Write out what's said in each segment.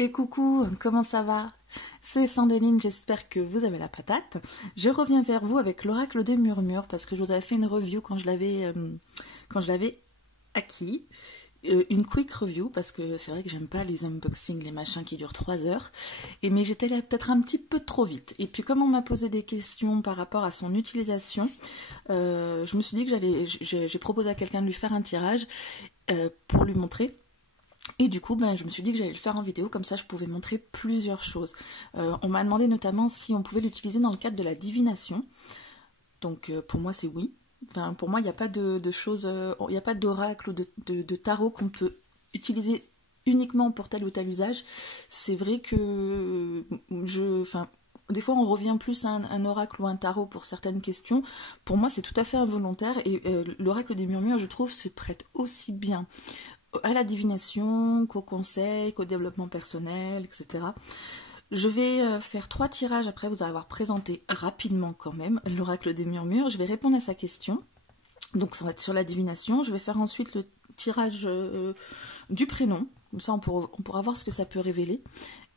Et coucou, comment ça va? C'est Sandeline, j'espère que vous avez la patate. Je reviens vers vous avec l'oracle des murmures parce que je vous avais fait une review quand je l'avais acquis. Une quick review parce que c'est vrai que j'aime pas les unboxings, les machins qui durent 3 heures. Mais j'étais là peut-être un petit peu trop vite. Et puis comme on m'a posé des questions par rapport à son utilisation, je me suis dit que j'ai proposé à quelqu'un de lui faire un tirage pour lui montrer. Et du coup, je me suis dit que j'allais le faire en vidéo, comme ça je pouvais montrer plusieurs choses. On m'a demandé notamment si on pouvait l'utiliser dans le cadre de la divination. Donc pour moi c'est oui. Enfin, pour moi il n'y a pas de choses, il n'y a pas d'oracle ou de tarot qu'on peut utiliser uniquement pour tel ou tel usage. C'est vrai que des fois on revient plus à un oracle ou un tarot pour certaines questions. Pour moi c'est tout à fait involontaire et l'oracle des murmures je trouve se prête aussi bien à la divination, qu'au conseil, qu'au développement personnel, etc. Je vais faire 3 tirages après vous avoir présenté rapidement quand même l'oracle des murmures. Je vais répondre à sa question. Donc ça va être sur la divination. Je vais faire ensuite le tirage du prénom. Comme ça on pourra voir ce que ça peut révéler.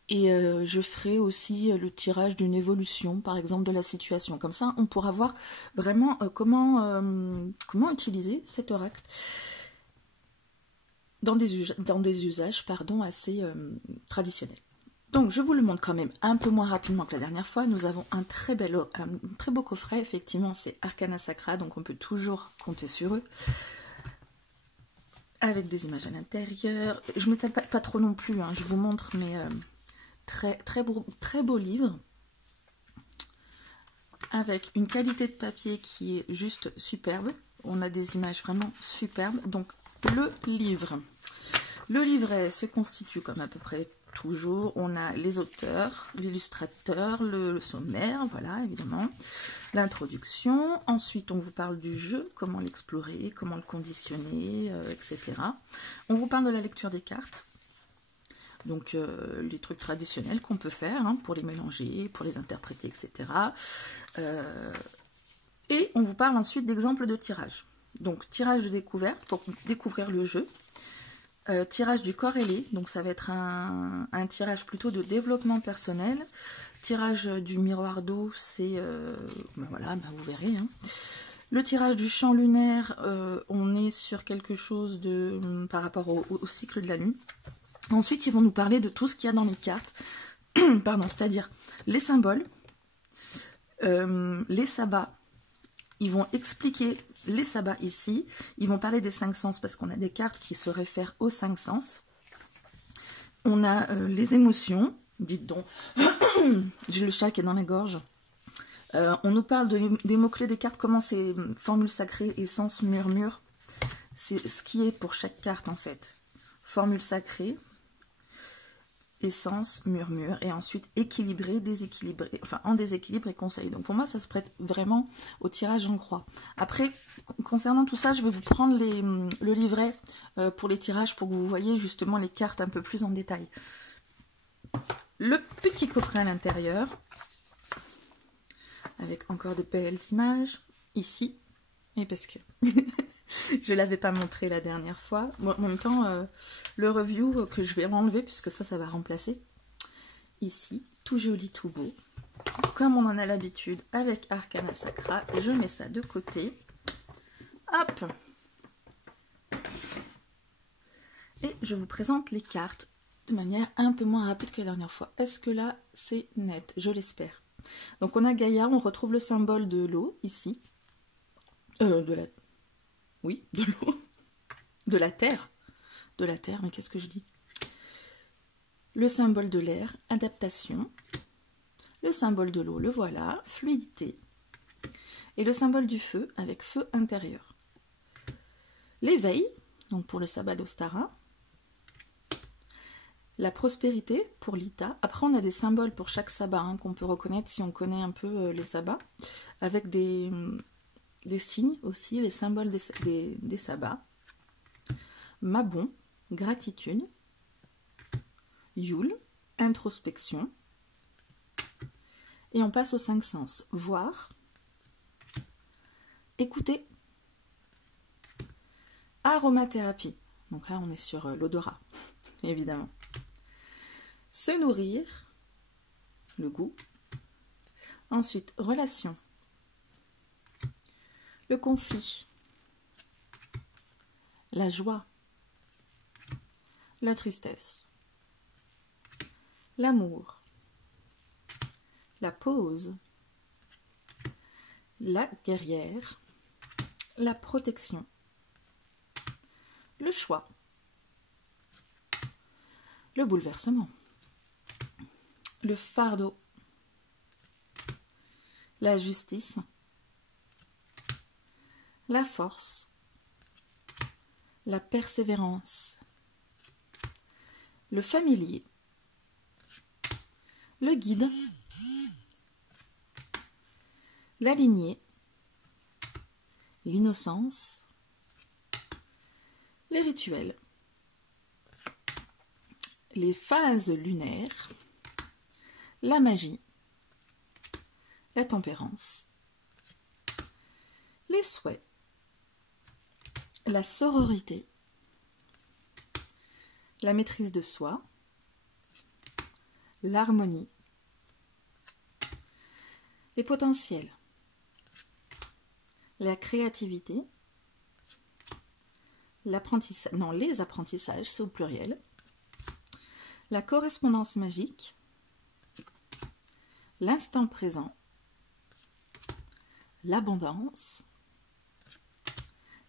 Et je ferai aussi le tirage d'une évolution, par exemple de la situation. Comme ça on pourra voir vraiment comment utiliser cet oracle dans des usages assez traditionnels. Donc je vous le montre quand même un peu moins rapidement que la dernière fois. Nous avons un très beau coffret, effectivement c'est Arcana Sacra, donc on peut toujours compter sur eux. Avec des images à l'intérieur. Je ne m'étale pas trop non plus, hein, je vous montre, mais très beau livre. Avec une qualité de papier qui est juste superbe. On a des images vraiment superbes. Donc le livre. Le livret se constitue comme à peu près toujours. On a les auteurs, l'illustrateur, le sommaire, voilà, évidemment, l'introduction. Ensuite, on vous parle du jeu, comment l'explorer, comment le conditionner, etc. On vous parle de la lecture des cartes. Donc, les trucs traditionnels qu'on peut faire hein, pour les mélanger, pour les interpréter, etc. Et on vous parle ensuite d'exemples de tirage. Donc, tirage de découverte pour découvrir le jeu. Tirage du corrélé, donc ça va être un tirage plutôt de développement personnel. Tirage du miroir d'eau, c'est... voilà, vous verrez. Hein. Le tirage du champ lunaire, on est sur quelque chose de par rapport au cycle de la lune. Ensuite, ils vont nous parler de tout ce qu'il y a dans les cartes, pardon, c'est-à-dire les symboles, les sabbats. Ils vont expliquer les sabbats ici. Ils vont parler des 5 sens parce qu'on a des cartes qui se réfèrent aux 5 sens. On a les émotions. Dites donc, j'ai le chat qui est dans la gorge. On nous parle des mots-clés des cartes, comment c'est formule sacrée, essence, murmure. C'est ce qui est pour chaque carte en fait. Formule sacrée, essence, murmure, et ensuite équilibré, déséquilibré, enfin en déséquilibre et conseil. Donc pour moi ça se prête vraiment au tirage en croix. Après, concernant tout ça, je vais vous prendre le livret pour les tirages pour que vous voyez justement les cartes un peu plus en détail. Le petit coffret à l'intérieur, avec encore de belles images, ici, et parce que... je ne l'avais pas montré la dernière fois. Bon, en même temps, le review que je vais enlever, puisque ça va remplacer. Ici, tout joli, tout beau. Comme on en a l'habitude avec Arcana Sacra, je mets ça de côté. Hop! Et je vous présente les cartes de manière un peu moins rapide que la dernière fois. Est-ce que là, c'est net? Je l'espère. Donc on a Gaïa, on retrouve le symbole de l'eau, ici. Oui, de l'eau, de la terre, mais qu'est-ce que je dis? Le symbole de l'air, adaptation. Le symbole de l'eau, le voilà, fluidité. Et le symbole du feu, avec feu intérieur. L'éveil, donc pour le sabbat d'Ostara. La prospérité, pour l'Ita. Après, on a des symboles pour chaque sabbat, hein, qu'on peut reconnaître si on connaît un peu les sabbats, avec des signes aussi, les symboles des sabbats. Mabon, gratitude. Yule, introspection. Et on passe aux 5 sens. Voir, écouter, aromathérapie. Donc là, on est sur l'odorat, évidemment. Se nourrir, le goût. Ensuite, relation. Le conflit. La joie. La tristesse. L'amour. La pause. La guerrière. La protection. Le choix. Le bouleversement. Le fardeau. La justice. La force. La persévérance. Le familier. Le guide. La lignée. L'innocence. Les rituels. Les phases lunaires. La magie. La tempérance. Les souhaits. La sororité. La maîtrise de soi. L'harmonie. Les potentiels. La créativité. L'apprentissage, non, les apprentissages, c'est au pluriel. La correspondance magique. L'instant présent. L'abondance.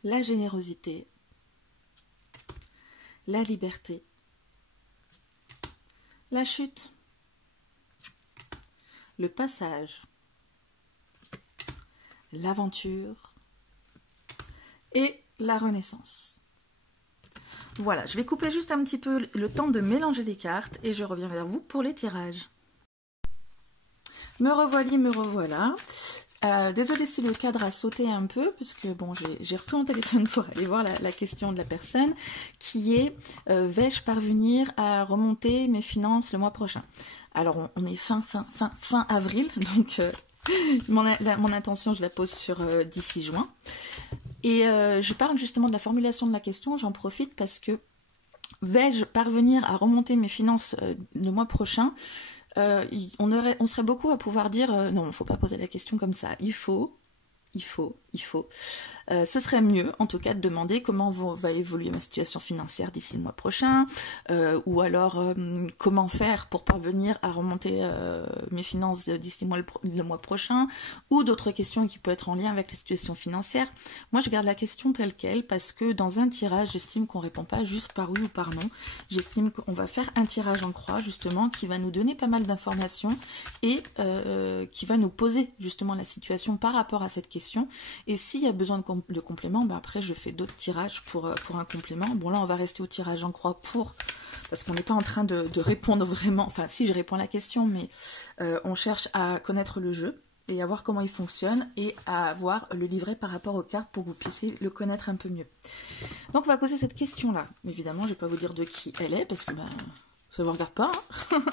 La générosité. La liberté. La chute. Le passage. L'aventure. Et la renaissance. Voilà, je vais couper juste un petit peu le temps de mélanger les cartes et je reviens vers vous pour les tirages. Me revoilà. Désolée si le cadre a sauté un peu, puisque bon, j'ai repris mon téléphone pour aller voir la question de la personne, qui est vais-je parvenir à remonter mes finances le mois prochain? Alors on est fin avril, donc mon intention je la pose sur d'ici juin. Et je parle justement de la formulation de la question, j'en profite parce que vais-je parvenir à remonter mes finances le mois prochain? On serait beaucoup à pouvoir dire non, il ne faut pas poser la question comme ça, il faut. Ce serait mieux, en tout cas, de demander comment va évoluer ma situation financière d'ici le mois prochain, ou alors comment faire pour parvenir à remonter mes finances d'ici le mois prochain, ou d'autres questions qui peuvent être en lien avec la situation financière. Moi, je garde la question telle quelle, parce que dans un tirage, j'estime qu'on ne répond pas juste par oui ou par non. J'estime qu'on va faire un tirage en croix, justement, qui va nous donner pas mal d'informations et qui va nous poser, justement, la situation par rapport à cette question. Et s'il y a besoin de complément, ben après je fais d'autres tirages pour un complément. Bon là on va rester au tirage en croix parce qu'on n'est pas en train de répondre vraiment, enfin si je réponds à la question, mais on cherche à connaître le jeu et à voir comment il fonctionne et à voir le livret par rapport aux cartes pour que vous puissiez le connaître un peu mieux. Donc on va poser cette question là. Évidemment je ne vais pas vous dire de qui elle est parce que ben, ça ne vous regarde pas, hein.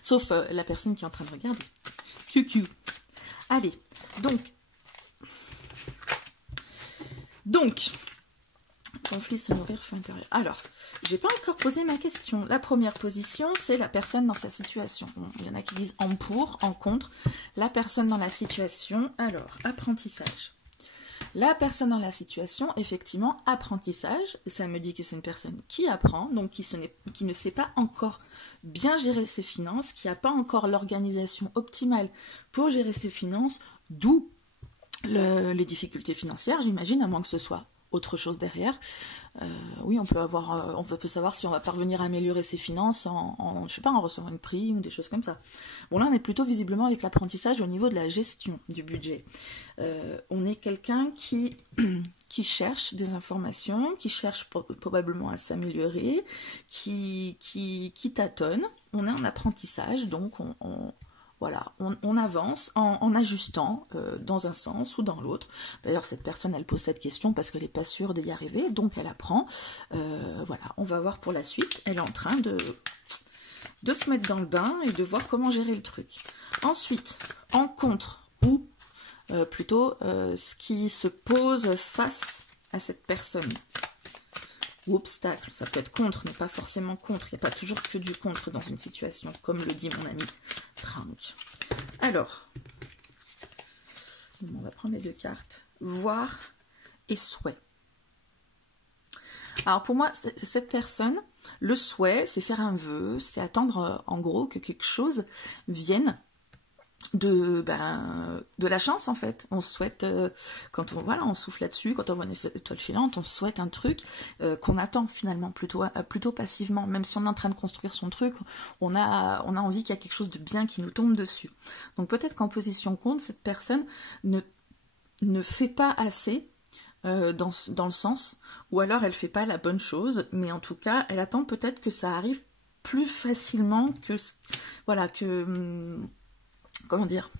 Sauf la personne qui est en train de regarder. QQ. Allez, donc, conflit, se nourrir, feu intérieur. Alors, j'ai pas encore posé ma question. La première position, c'est la personne dans sa situation. Bon, il y en a qui disent en pour, en contre. La personne dans la situation, alors, apprentissage. La personne dans la situation, effectivement, apprentissage. Ça me dit que c'est une personne qui apprend, donc qui ne sait pas encore bien gérer ses finances, qui n'a pas encore l'organisation optimale pour gérer ses finances, d'où les difficultés financières, j'imagine, à moins que ce soit autre chose derrière. Oui, on peut savoir si on va parvenir à améliorer ses finances je sais pas, en recevant une prime ou des choses comme ça. Bon, là, on est plutôt visiblement avec l'apprentissage au niveau de la gestion du budget. On est quelqu'un qui cherche des informations, qui cherche probablement à s'améliorer, qui tâtonne. On est en apprentissage, donc voilà, on avance en ajustant dans un sens ou dans l'autre. D'ailleurs, cette personne, elle pose cette question parce qu'elle n'est pas sûre d'y arriver, donc elle apprend. Voilà, on va voir pour la suite. Elle est en train de se mettre dans le bain et de voir comment gérer le truc. Ensuite, en contre, ou plutôt ce qui se pose face à cette personne. ou obstacle. Ça peut être contre, mais pas forcément contre. Il n'y a pas toujours que du contre dans une situation, comme le dit mon ami Frank. Alors, on va prendre les deux cartes. Voir et souhait. Alors pour moi, cette personne, le souhait, c'est faire un vœu, c'est attendre en gros que quelque chose vienne de la chance en fait. On souhaite, quand on souffle là-dessus, quand on voit une étoile filante, on souhaite un truc qu'on attend finalement plutôt passivement. Même si on est en train de construire son truc, on a envie qu'il y a quelque chose de bien qui nous tombe dessus. Donc peut-être qu'en position contre, cette personne ne fait pas assez dans le sens, ou alors elle fait pas la bonne chose, mais en tout cas, elle attend peut-être que ça arrive plus facilement que, voilà, que, comment dire,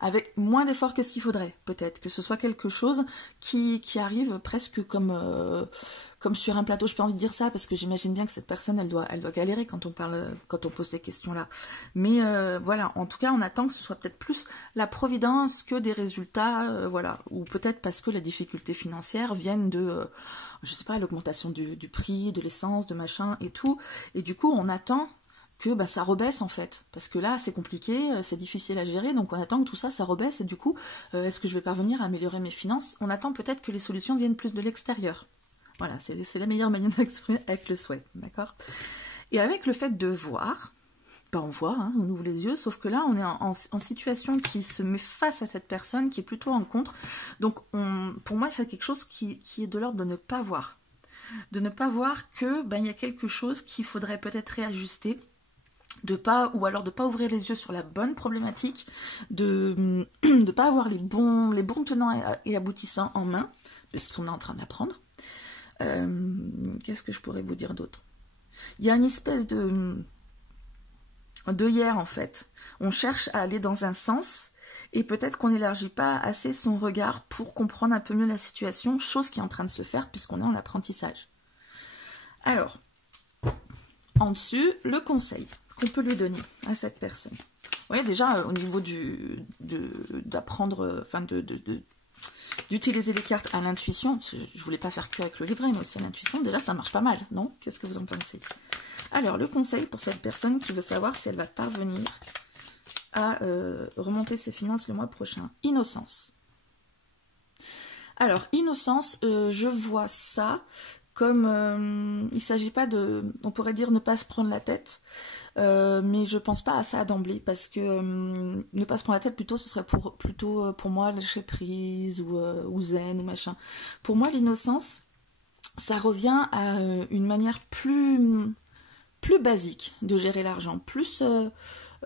avec moins d'efforts que ce qu'il faudrait, peut-être, que ce soit quelque chose qui arrive presque comme sur un plateau. Je n'ai pas envie de dire ça, parce que j'imagine bien que cette personne, elle doit galérer quand on pose ces questions-là. Mais voilà, en tout cas, on attend que ce soit peut-être plus la providence que des résultats, voilà. Ou peut-être parce que les difficultés financières viennent de, je sais pas, l'augmentation du prix, de l'essence, de machin et tout. Et du coup, on attend que ça rebaisse en fait, parce que là c'est compliqué, c'est difficile à gérer, donc on attend que tout ça rebaisse, et du coup, est-ce que je vais parvenir à améliorer mes finances? On attend peut-être que les solutions viennent plus de l'extérieur. Voilà, c'est la meilleure manière d'exprimer avec le souhait, d'accord? Et avec le fait de voir, on voit, hein, on ouvre les yeux, sauf que là on est en situation qui se met face à cette personne, qui est plutôt en contre, donc pour moi c'est quelque chose qui est de l'ordre de ne pas voir. De ne pas voir que il y a quelque chose qu'il faudrait peut-être réajuster, ou alors de pas ouvrir les yeux sur la bonne problématique, de pas avoir les bons tenants et aboutissants en main, parce qu'on est en train d'apprendre. Qu'est-ce que je pourrais vous dire d'autre? Il y a une espèce de hier en fait. On cherche à aller dans un sens, et peut-être qu'on n'élargit pas assez son regard pour comprendre un peu mieux la situation, chose qui est en train de se faire puisqu'on est en apprentissage. Alors, en dessus, le conseil qu'on peut lui donner à cette personne. Vous voyez, déjà, au niveau d'apprendre, enfin, d'utiliser les cartes à l'intuition, parce que je voulais pas faire que avec le livret, mais aussi à l'intuition, déjà, ça marche pas mal, non? Qu'est-ce que vous en pensez? Alors, le conseil pour cette personne qui veut savoir si elle va parvenir à remonter ses finances le mois prochain. Innocence. Alors, innocence, je vois ça comme il ne s'agit pas de, on pourrait dire ne pas se prendre la tête, mais je pense pas à ça d'emblée, parce que ne pas se prendre la tête, plutôt ce serait plutôt pour moi lâcher prise ou zen ou machin. Pour moi l'innocence, ça revient à une manière plus basique de gérer l'argent, plus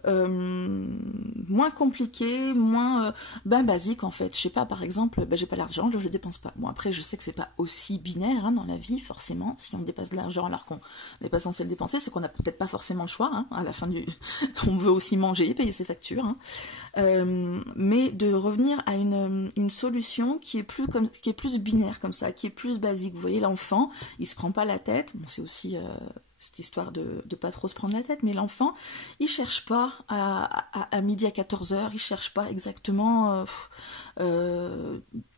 moins compliqué, moins basique en fait. Je sais pas, par exemple, j'ai pas l'argent, je dépense pas. Bon, après je sais que c'est pas aussi binaire hein, dans la vie, forcément. Si on dépasse de l'argent alors qu'on n'est pas censé le dépenser, c'est qu'on n'a peut-être pas forcément le choix, hein, à la fin du on veut aussi manger, payer ses factures, hein. Mais de revenir à une solution qui est plus binaire comme ça, qui est plus basique. Vous voyez, l'enfant, il se prend pas la tête, bon c'est aussi cette histoire de pas trop se prendre la tête, mais l'enfant, il cherche pas à midi à 14h, il cherche pas exactement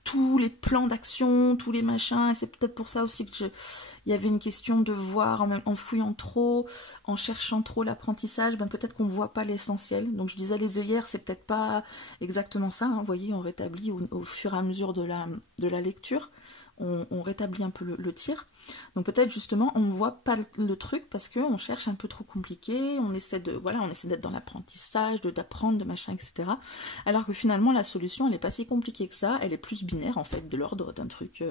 tous les plans d'action, tous les machins, et c'est peut-être pour ça aussi que il y avait une question de voir en fouillant trop, en cherchant trop l'apprentissage, peut-être qu'on ne voit pas l'essentiel. Donc je disais les œillères, c'est peut-être pas exactement ça, hein. Vous voyez, on rétablit au fur et à mesure de la lecture. On rétablit un peu le tir. Donc peut-être justement on ne voit pas le truc parce qu'on cherche un peu trop compliqué, on essaie d'être dans l'apprentissage, d'apprendre, de machin, etc. Alors que finalement la solution elle n'est pas si compliquée que ça, elle est plus binaire en fait, de l'ordre d'un truc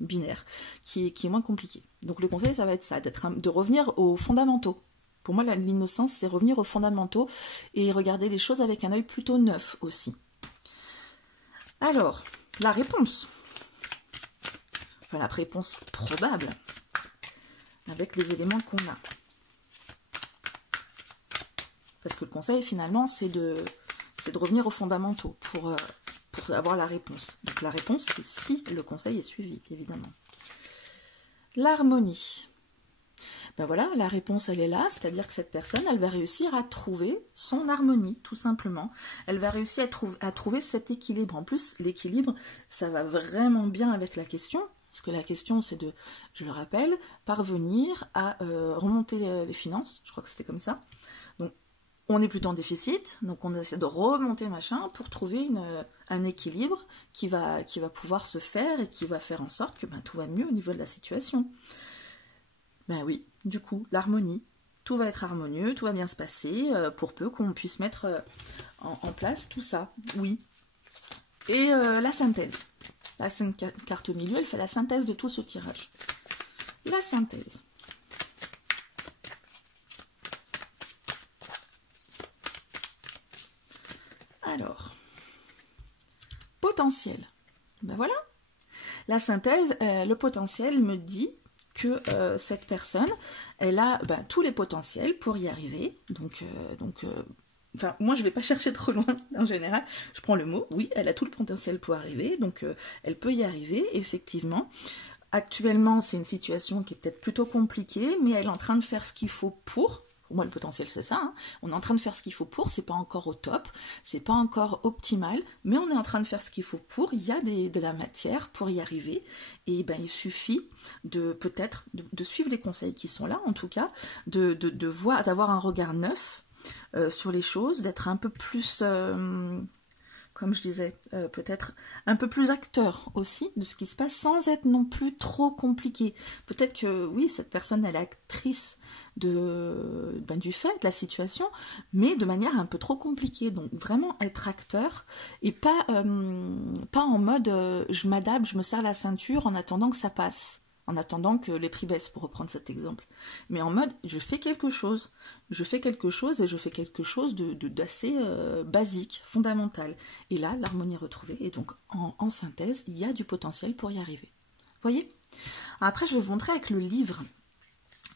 binaire, qui est moins compliqué. Donc le conseil ça va être ça, de revenir aux fondamentaux. Pour moi l'innocence c'est revenir aux fondamentaux et regarder les choses avec un œil plutôt neuf aussi. Alors, la réponse. La réponse probable avec les éléments qu'on a. Parce que le conseil finalement c'est de revenir aux fondamentaux pour avoir la réponse. Donc la réponse c'est si le conseil est suivi, évidemment. L'harmonie. Voilà, la réponse elle est là, c'est-à-dire que cette personne elle va réussir à trouver son harmonie, tout simplement. Elle va réussir à trouver cet équilibre. En plus, l'équilibre, ça va vraiment bien avec la question. Parce que la question, c'est de, je le rappelle, parvenir à remonter les finances. Je crois que c'était comme ça. Donc, on est plutôt en déficit, donc on essaie de remonter machin pour trouver un équilibre qui va pouvoir se faire et qui va faire en sorte que tout va mieux au niveau de la situation. Ben oui, du coup, l'harmonie. Tout va être harmonieux, tout va bien se passer, pour peu qu'on puisse mettre en place tout ça. Oui. Et la synthèse. Là, c'est une carte au milieu, elle fait la synthèse de tout ce tirage. La synthèse. Alors, potentiel. Ben voilà. La synthèse, le potentiel me dit que cette personne, elle a tous les potentiels pour y arriver. Enfin, moi, je ne vais pas chercher trop loin, en général. Je prends le mot, oui, elle a tout le potentiel pour arriver, donc elle peut y arriver, effectivement. Actuellement, c'est une situation qui est peut-être plutôt compliquée, mais elle est en train de faire ce qu'il faut pour. Pour moi, le potentiel, c'est ça. Hein. On est en train de faire ce qu'il faut pour. C'est pas encore au top, c'est pas encore optimal, mais on est en train de faire ce qu'il faut pour. Il y a de la matière pour y arriver. Et il suffit de peut-être de suivre les conseils qui sont là, en tout cas, d'avoir un regard neuf sur les choses, d'être un peu plus, comme je disais, peut-être un peu plus acteur aussi de ce qui se passe sans être non plus trop compliqué. Peut-être que oui, cette personne elle est actrice du fait, de la situation, mais de manière un peu trop compliquée. Donc vraiment être acteur et pas en mode je m'adapte, je me serre la ceinture en attendant que ça passe. En attendant que les prix baissent, pour reprendre cet exemple. Mais en mode, je fais quelque chose et je fais quelque chose d'assez basique, fondamental. Et là, l'harmonie retrouvée, et donc en synthèse, il y a du potentiel pour y arriver. Voyez ? Après, je vais vous montrer avec le livre.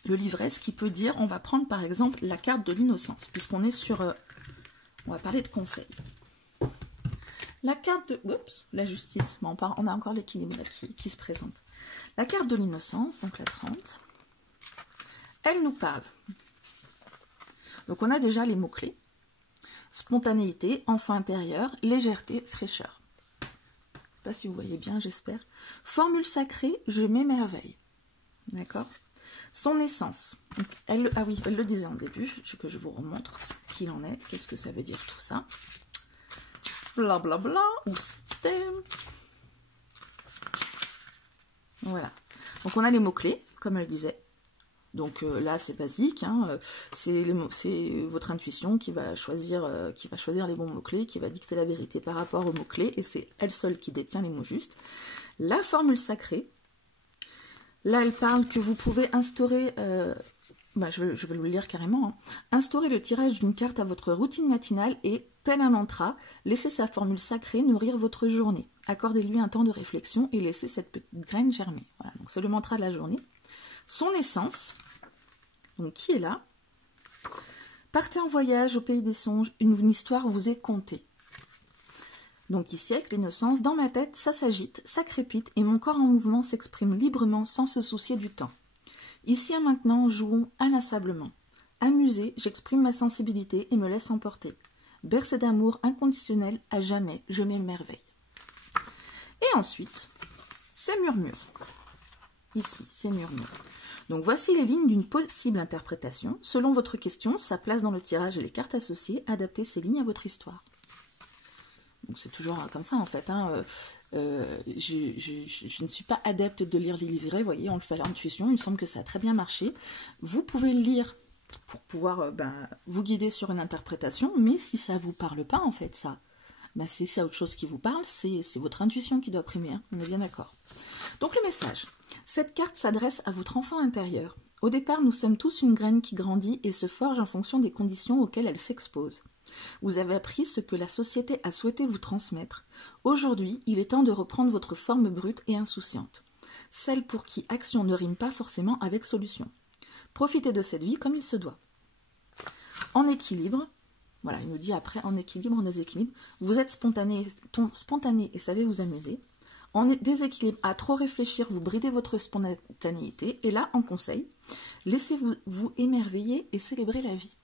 Le livret, ce qui peut dire, on va prendre par exemple la carte de l'innocence, puisqu'on est sur... on va parler de conseils. La carte de... Oups, la justice. Bon, on a encore l'équilibre qui se présente. La carte de l'innocence, donc la 30, elle nous parle. Donc on a déjà les mots-clés. Spontanéité, enfant intérieur, légèreté, fraîcheur. Je ne sais pas si vous voyez bien, j'espère. Formule sacrée, je m'émerveille. D'accord ? Son essence. Donc, elle le disait en début, que je vous remontre ce qu'il en est. Qu'est-ce que ça veut dire tout ça ? Blablabla, où c'était ? Voilà. Donc on a les mots-clés, comme elle le disait. Donc là, c'est basique. Hein, c'est votre intuition qui va choisir les bons mots-clés, qui va dicter la vérité par rapport aux mots-clés. Et c'est elle seule qui détient les mots justes. La formule sacrée. Là, elle parle que vous pouvez instaurer... je vais vous le lire carrément. Hein. Instaurer le tirage d'une carte à votre routine matinale et, tel un mantra, laissez sa formule sacrée nourrir votre journée. Accordez-lui un temps de réflexion et laissez cette petite graine germer. Voilà, donc c'est le mantra de la journée. Son essence, donc qui est là ? Partez en voyage au pays des songes, une histoire vous est contée. Donc ici, avec l'innocence, dans ma tête, ça s'agite, ça crépite et mon corps en mouvement s'exprime librement sans se soucier du temps. Ici et maintenant, jouons inlassablement. Amusée, j'exprime ma sensibilité et me laisse emporter. Bercée d'amour inconditionnel, à jamais, je m'émerveille. Et ensuite, c'est murmure. Ici, c'est murmure. Donc voici les lignes d'une possible interprétation. Selon votre question, sa place dans le tirage et les cartes associées, adaptez ces lignes à votre histoire. Donc c'est toujours comme ça en fait. Hein. Je ne suis pas adepte de lire les livrets, vous voyez, on le fait à l'intuition, il me semble que ça a très bien marché. Vous pouvez le lire pour pouvoir vous guider sur une interprétation, mais si ça ne vous parle pas en fait, si c'est autre chose qui vous parle, c'est votre intuition qui doit primer, hein, on est bien d'accord. Donc le message, cette carte s'adresse à votre enfant intérieur. Au départ, nous sommes tous une graine qui grandit et se forge en fonction des conditions auxquelles elle s'expose. Vous avez appris ce que la société a souhaité vous transmettre. Aujourd'hui, il est temps de reprendre votre forme brute et insouciante. Celle pour qui action ne rime pas forcément avec solution. Profitez de cette vie comme il se doit. En équilibre, voilà, il nous dit après, en équilibre, en déséquilibre, vous êtes spontané et savez vous amuser. En déséquilibre, à trop réfléchir, vous bridez votre spontanéité. Et là, en conseil, laissez-vous vous émerveiller et célébrer la vie.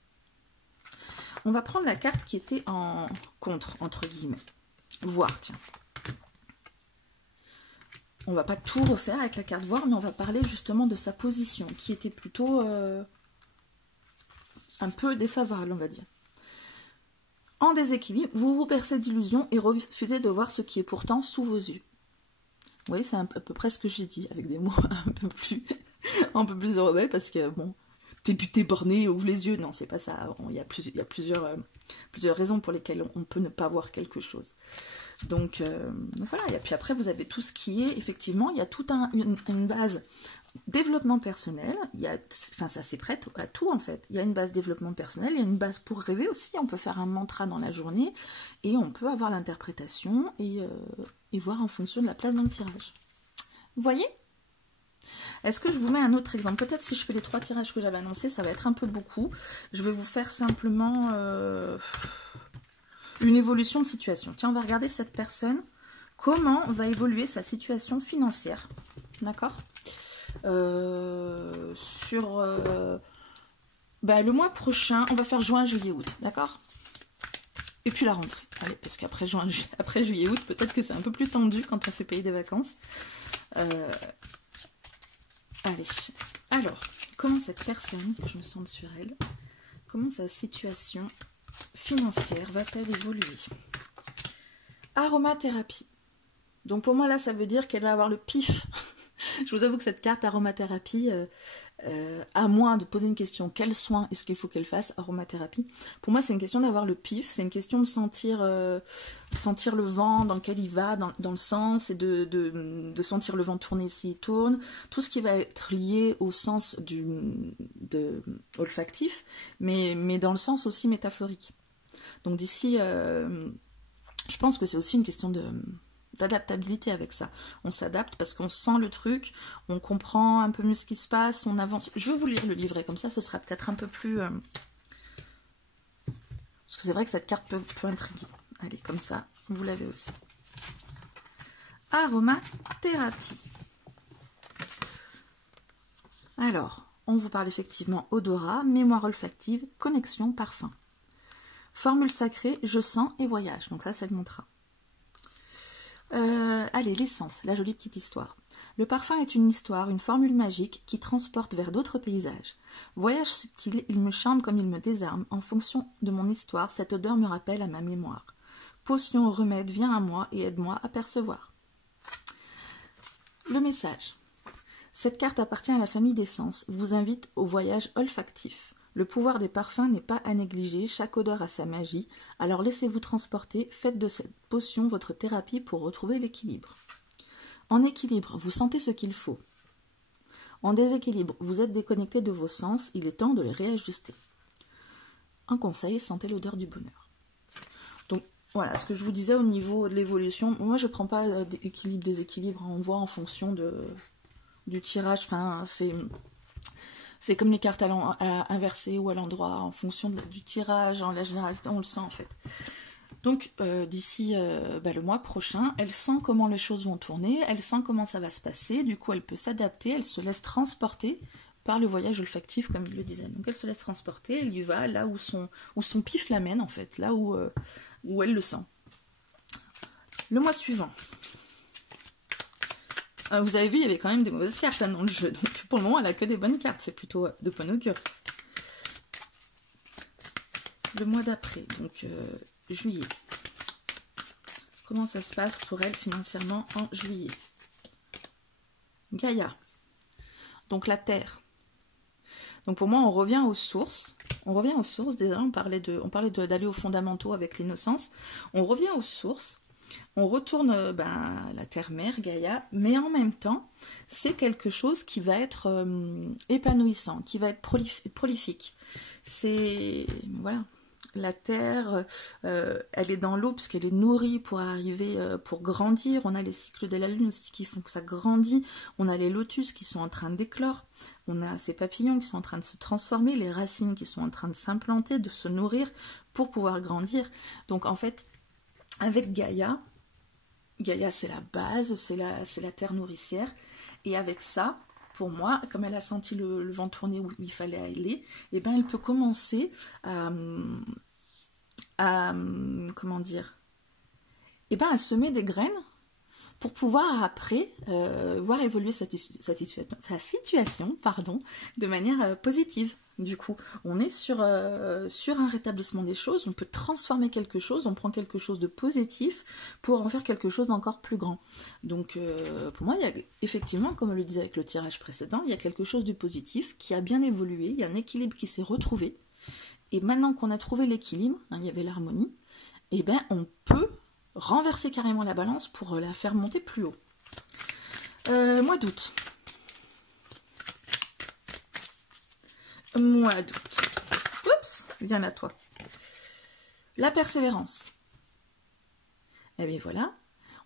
On va prendre la carte qui était en contre, entre guillemets. Voir, tiens. On va pas tout refaire avec la carte voir, mais on va parler justement de sa position, qui était plutôt un peu défavorable, on va dire. En déséquilibre, vous vous bercez d'illusions et refusez de voir ce qui est pourtant sous vos yeux. Oui, c'est à peu près ce que j'ai dit, avec des mots un peu plus rebelles, parce que, bon, t'es borné, ouvre les yeux. Non, c'est pas ça. Il y a plusieurs raisons pour lesquelles on peut ne pas voir quelque chose. Donc voilà. Et puis après, vous avez tout ce qui est, effectivement, il y a toute une base développement personnel. Enfin, ça c'est prêt à tout, en fait. Il y a une base développement personnel, il y a une base pour rêver aussi. On peut faire un mantra dans la journée, et on peut avoir l'interprétation, et voir en fonction de la place dans le tirage. Vous voyez ? Est-ce que je vous mets un autre exemple? Peut-être si je fais les 3 tirages que j'avais annoncés, ça va être un peu beaucoup. Je vais vous faire simplement une évolution de situation. Tiens, on va regarder cette personne. Comment va évoluer sa situation financière? D'accord? Sur le mois prochain, on va faire juin, juillet, août. D'accord? Et puis la rentrée. Allez, parce qu'après juillet, août, peut-être que c'est un peu plus tendu quand on s'est payé des vacances. Allez, alors, comment cette personne, que je me sente sur elle, comment sa situation financière va-t-elle évoluer? Aromathérapie. Donc pour moi là, ça veut dire qu'elle va avoir le pif. Je vous avoue que cette carte aromathérapie, à moins de poser une question, quels soins est-ce qu'il faut qu'elle fasse, aromathérapie, pour moi c'est une question d'avoir le pif, c'est une question de sentir le vent dans lequel il va, dans le sens, et de sentir le vent tourner s'il tourne, tout ce qui va être lié au sens olfactif, mais dans le sens aussi métaphorique. Donc d'ici, je pense que c'est aussi une question d'adaptabilité avec ça. On s'adapte parce qu'on sent le truc, on comprend un peu mieux ce qui se passe, on avance. Je vais vous lire le livret, comme ça ce sera peut-être un peu plus... Parce que c'est vrai que cette carte peut intriguer. Allez, comme ça, vous l'avez aussi. Aromathérapie. Alors, on vous parle effectivement odorat, mémoire olfactive, connexion, parfum. Formule sacrée, je sens et voyage. Donc ça, c'est le mantra. Allez, l'essence, la jolie petite histoire. Le parfum est une histoire, une formule magique qui transporte vers d'autres paysages. Voyage subtil, il me charme comme il me désarme. En fonction de mon histoire, cette odeur me rappelle à ma mémoire. Potion, remède, viens à moi et aide-moi à percevoir. Le message. Cette carte appartient à la famille des sens, vous invite au voyage olfactif. Le pouvoir des parfums n'est pas à négliger, chaque odeur a sa magie, alors laissez-vous transporter, faites de cette potion votre thérapie pour retrouver l'équilibre. En équilibre, vous sentez ce qu'il faut. En déséquilibre, vous êtes déconnecté de vos sens, il est temps de les réajuster. Un conseil, sentez l'odeur du bonheur. Donc voilà, ce que je vous disais au niveau de l'évolution, moi je ne prends pas d'équilibre, déséquilibre, on voit en fonction du tirage, enfin c'est comme les cartes à inverser ou à l'endroit, en fonction du tirage, en la généralité, on le sent en fait. Donc d'ici le mois prochain, elle sent comment les choses vont tourner, elle sent comment ça va se passer, du coup elle peut s'adapter, elle se laisse transporter par le voyage olfactif comme il le disait. Donc elle se laisse transporter, elle y va là où son pif l'amène en fait, là où elle le sent. Le mois suivant. Vous avez vu, il y avait quand même des mauvaises cartes dans le jeu. Donc pour le moment, elle a que des bonnes cartes. C'est plutôt de bon augure. Le mois d'après, donc juillet. Comment ça se passe pour elle financièrement en juillet? Gaïa. Donc la terre. Donc pour moi, on revient aux sources. On revient aux sources. Déjà, on parlait d'aller aux fondamentaux avec l'innocence. On revient aux sources. On retourne la terre-mère, Gaïa, mais en même temps, c'est quelque chose qui va être épanouissant, qui va être prolifique. C'est, voilà, la terre, elle est dans l'eau parce qu'elle est nourrie pour arriver, pour grandir. On a les cycles de la lune aussi qui font que ça grandit. On a les lotus qui sont en train d'éclore. On a ces papillons qui sont en train de se transformer, les racines qui sont en train de s'implanter, de se nourrir pour pouvoir grandir. Donc en fait, avec Gaïa c'est la base, c'est la terre nourricière, et avec ça, pour moi, comme elle a senti le vent tourner où il fallait aller, et ben elle peut commencer à comment dire, et ben à semer des graines pour pouvoir après voir évoluer sa situation pardon, de manière positive. Du coup, on est sur un rétablissement des choses, on peut transformer quelque chose, on prend quelque chose de positif pour en faire quelque chose d'encore plus grand. Donc pour moi, il y a effectivement, comme je le disais avec le tirage précédent, il y a quelque chose de positif qui a bien évolué, il y a un équilibre qui s'est retrouvé. Et maintenant qu'on a trouvé l'équilibre, hein, il y avait l'harmonie, et ben on peut renverser carrément la balance pour la faire monter plus haut. Mois d'août. Mois d'août. Oups, viens là toi. La persévérance. Et bien voilà,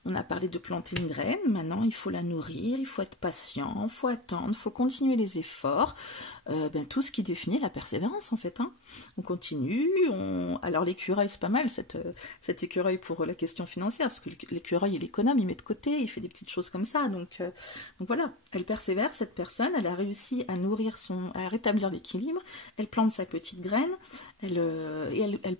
on a parlé de planter une graine, maintenant il faut la nourrir, il faut être patient, il faut attendre, il faut continuer les efforts, tout ce qui définit la persévérance en fait. Hein. On continue, alors l'écureuil c'est pas mal, cet écureuil pour la question financière, parce que l'écureuil il économe, il met de côté, il fait des petites choses comme ça, donc voilà, elle persévère, cette personne, elle a réussi à nourrir à rétablir l'équilibre, elle plante sa petite graine, elle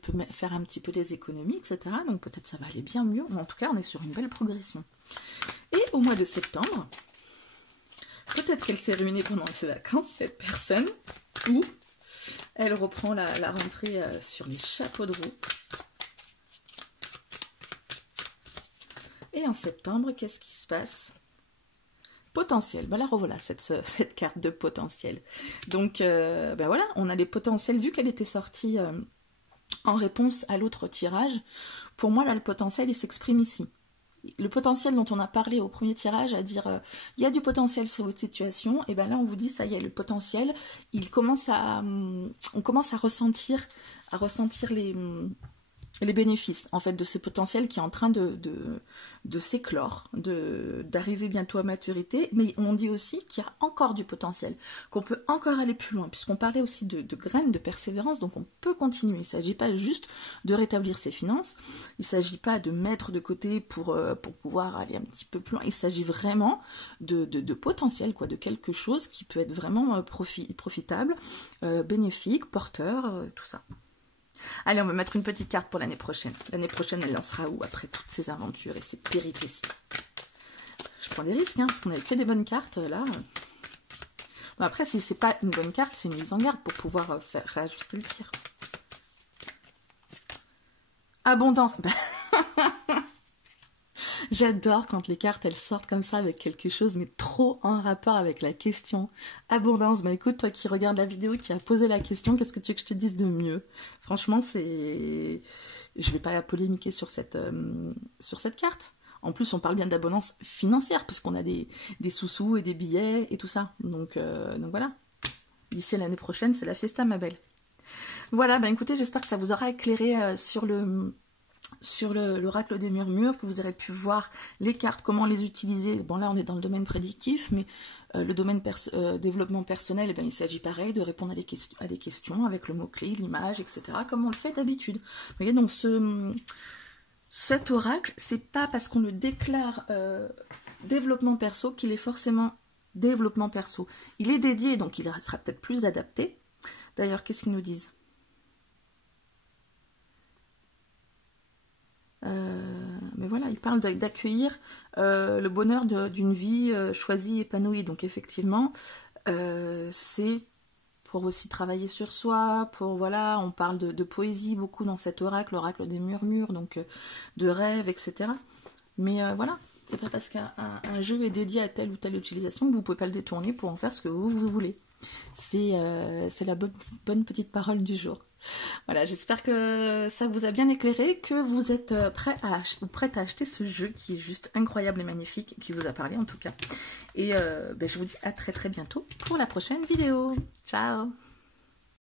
peut faire un petit peu des économies, etc. Donc peut-être ça va aller bien mieux, en tout cas on est sur une belle progression. Et au mois de septembre, peut-être qu'elle s'est ruinée pendant ses vacances, cette personne, ou elle reprend la rentrée sur les chapeaux de roue. Et en septembre, qu'est-ce qui se passe? Potentiel, ben là revoilà cette carte de potentiel. Donc voilà, on a les potentiels, vu qu'elle était sortie en réponse à l'autre tirage, pour moi là le potentiel il s'exprime ici. Le potentiel dont on a parlé au premier tirage, à dire il y a du potentiel sur votre situation, et bien là on vous dit ça y est, le potentiel, on commence à ressentir les bénéfices en fait de ces potentiels qui est en train de s'éclore, d'arriver bientôt à maturité, mais on dit aussi qu'il y a encore du potentiel, qu'on peut encore aller plus loin, puisqu'on parlait aussi de graines, de persévérance, donc on peut continuer. Il ne s'agit pas juste de rétablir ses finances, il ne s'agit pas de mettre de côté pour pouvoir aller un petit peu plus loin, il s'agit vraiment de potentiel, quoi, de quelque chose qui peut être vraiment profitable, bénéfique, porteur, tout ça. Allez, on va mettre une petite carte pour l'année prochaine. L'année prochaine, elle lancera où après toutes ces aventures et ces péripéties? Je prends des risques, hein, parce qu'on n'avait que des bonnes cartes, là. Bon, après, si c'est pas une bonne carte, c'est une mise en garde pour pouvoir faire réajuster le tir. Abondance. J'adore quand les cartes, elles sortent comme ça avec quelque chose, mais trop en rapport avec la question. Abondance, bah écoute, toi qui regardes la vidéo, qui a posé la question, qu'est-ce que tu veux que je te dise de mieux? Franchement, c'est... Je vais pas polémiquer sur cette carte. En plus, on parle bien d'abondance financière, puisqu'on a des sous-sous et des billets et tout ça. Donc voilà. D'ici l'année prochaine, c'est la fiesta, ma belle. Voilà, bah écoutez, j'espère que ça vous aura éclairé sur l'oracle des murmures, que vous aurez pu voir les cartes, comment les utiliser. Bon là on est dans le domaine prédictif, mais le domaine développement personnel, il s'agit pareil de répondre à des questions avec le mot-clé, l'image, etc. comme on le fait d'habitude. Vous voyez, donc cet oracle, c'est pas parce qu'on le déclare développement perso qu'il est forcément développement perso. Il est dédié, donc il sera peut-être plus adapté. D'ailleurs, qu'est-ce qu'ils nous disent? Mais voilà, il parle d'accueillir le bonheur d'une vie choisie, épanouie. Donc effectivement, c'est pour aussi travailler sur soi, voilà, on parle de poésie beaucoup dans cet oracle, l'oracle des murmures, donc de rêves, etc. Mais voilà, c'est pas parce qu'un jeu est dédié à telle ou telle utilisation que vous pouvez pas le détourner pour en faire ce que vous voulez. C'est la bonne petite parole du jour. Voilà, j'espère que ça vous a bien éclairé, que vous êtes prête à acheter ce jeu qui est juste incroyable et magnifique, qui vous a parlé en tout cas. Et je vous dis à très très bientôt pour la prochaine vidéo. Ciao!